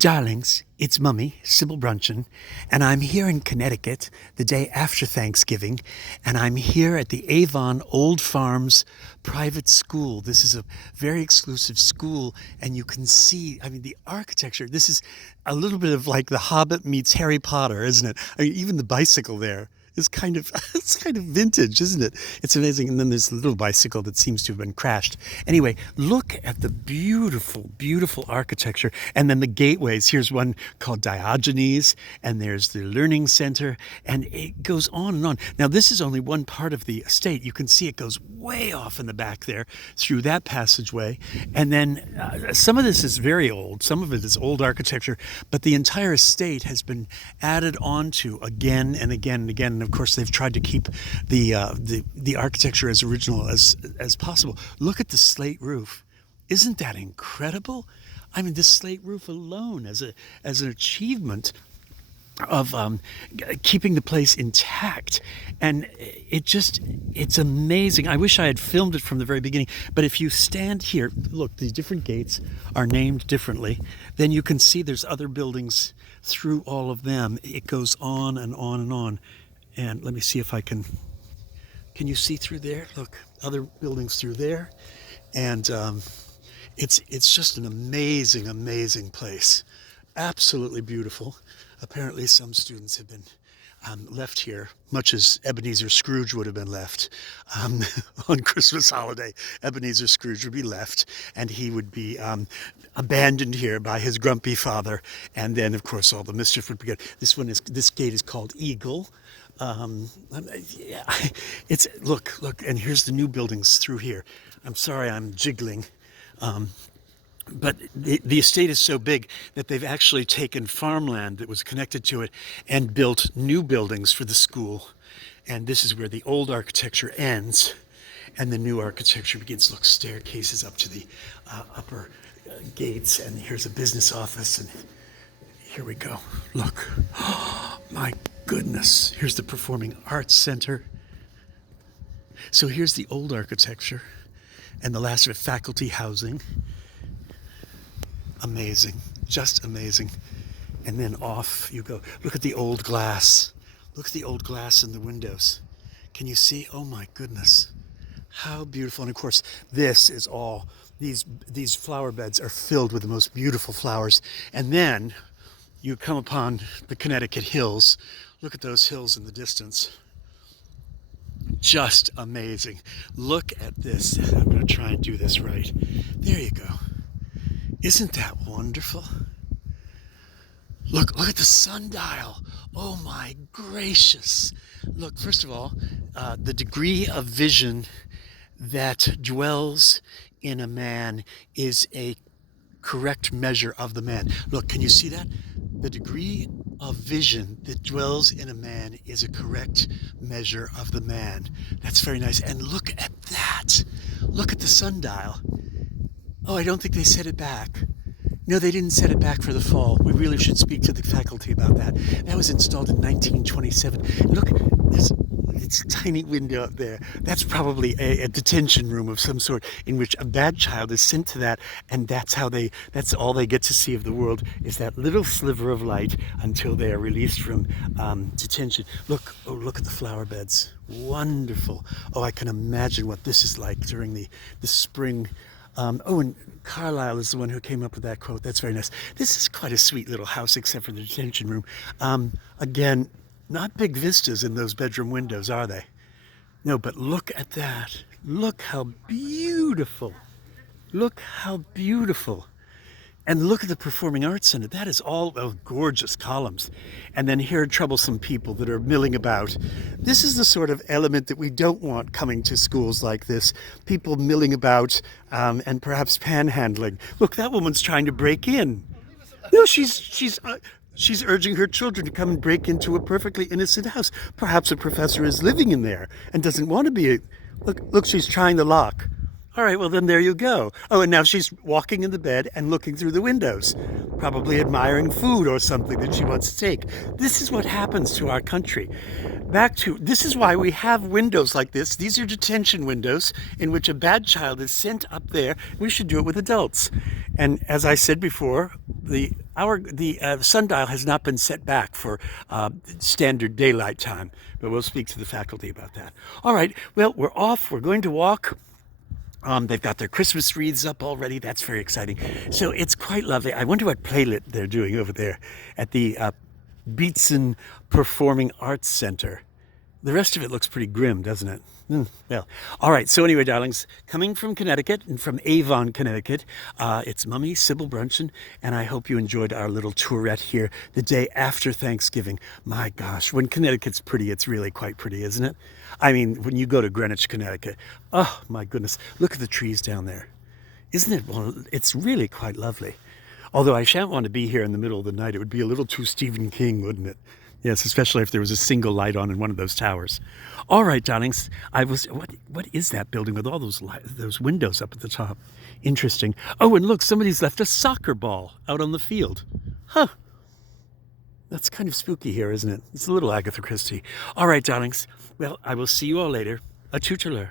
Darlings, it's Mummy, Sybil Bruncheon, and I'm here in Connecticut the day after Thanksgiving, and I'm here at the Avon Old Farms private school. This is a very exclusive school, and you can see, the architecture. This is a little bit of like The Hobbit meets Harry Potter, isn't it? Even the bicycle there is kind of it's kind of vintage, isn't it? It's amazing. And then there's a little bicycle that seems to have been crashed. Anyway, look at the beautiful, beautiful architecture. And then the gateways. Here's one called Diogenes, and there's the Learning Center, and it goes on and on. Now, this is only one part of the estate. You can see it goes way off in the back there through that passageway. And then some of this is very old. Some of it is old architecture, but the entire estate has been added onto again and again and again. And of course, they've tried to keep the architecture as original as possible. Look at the slate roof. Isn't that incredible? This slate roof alone as an achievement of keeping the place intact, and it's amazing. I wish I had filmed it from the very beginning, but if you stand here, look, the different gates are named differently, then you can see there's other buildings through all of them. It goes on and on and on. And let me see if I can you see through there? Look, other buildings through there. And it's just an amazing, amazing place. Absolutely beautiful. Apparently some students have been left here, much as Ebenezer Scrooge would have been left on Christmas holiday. Ebenezer Scrooge would be left, and he would be abandoned here by his grumpy father, and then, of course, all the mischief would begin. This gate is called Eagle. It's look, and here's the new buildings through here. I'm sorry, I'm jiggling. But the estate is so big that they've actually taken farmland that was connected to it and built new buildings for the school. And this is where the old architecture ends and the new architecture begins. Look, staircases up to the upper gates, and here's a business office, and here we go. Look, oh, my goodness. Here's the Performing Arts Center. So here's the old architecture and the last of it, faculty housing. Amazing, just amazing. And then off you go. Look at the old glass. Look at the old glass in the windows. Can you see? Oh my goodness. How beautiful. And of course, this is all, these flower beds are filled with the most beautiful flowers. And then you come upon the Connecticut hills. Look at those hills in the distance. Just amazing. Look at this. I'm going to try and do this right. There you go. Isn't that wonderful? Look at the sundial. Oh my gracious. Look, first of all, the degree of vision that dwells in a man is a correct measure of the man. Look, can you see that? The degree of vision that dwells in a man is a correct measure of the man. That's very nice. And look at that. Look at the sundial. Oh, I don't think they set it back. No, they didn't set it back for the fall. We really should speak to the faculty about that. That was installed in 1927. Look, it's a tiny window up there. That's probably a detention room of some sort in which a bad child is sent to that, and that's all they get to see of the world is that little sliver of light until they are released from detention. Look at the flower beds. Wonderful. Oh, I can imagine what this is like during the spring. And Carlyle is the one who came up with that quote. That's very nice. This is quite a sweet little house, except for the detention room. Again, not big vistas in those bedroom windows, are they? No, but look at that. Look how beautiful. Look how beautiful. And look at the Performing Arts Center. That is all gorgeous columns. And then here are troublesome people that are milling about. This is the sort of element that we don't want coming to schools like this. People milling about and perhaps panhandling. Look, that woman's trying to break in. No, she's urging her children to come and break into a perfectly innocent house. Perhaps a professor is living in there and doesn't want to be. Look, she's trying the lock. All right, well, then there you go. Oh, and now she's walking in the bed and looking through the windows, probably admiring food or something that she wants to take. This is what happens to our country. This is why we have windows like this. These are detention windows in which a bad child is sent up there. We should do it with adults. And as I said before, the The sundial has not been set back for standard daylight time, but we'll speak to the faculty about that. All right, well, we're off. We're going to walk. They've got their Christmas wreaths up already. That's very exciting. So it's quite lovely. I wonder what playlit they're doing over there at the Beatson Performing Arts Center. The rest of it looks pretty grim, doesn't it? Well, all right. So anyway, darlings, coming from Connecticut and from Avon, Connecticut, it's Mummy Sybil Brunson, and I hope you enjoyed our little tourette here the day after Thanksgiving. My gosh, when Connecticut's pretty, it's really quite pretty, isn't it? I mean, when you go to Greenwich, Connecticut, oh my goodness, look at the trees down there. Isn't it? Well, it's really quite lovely. Although I shan't want to be here in the middle of the night. It would be a little too Stephen King, wouldn't it? Yes, especially if there was a single light on in one of those towers. All right, darlings. What is that building with all those windows up at the top? Interesting. Oh, and look, somebody's left a soccer ball out on the field. Huh. That's kind of spooky here, isn't it? It's a little Agatha Christie. All right, darlings. Well, I will see you all later. A tutelar.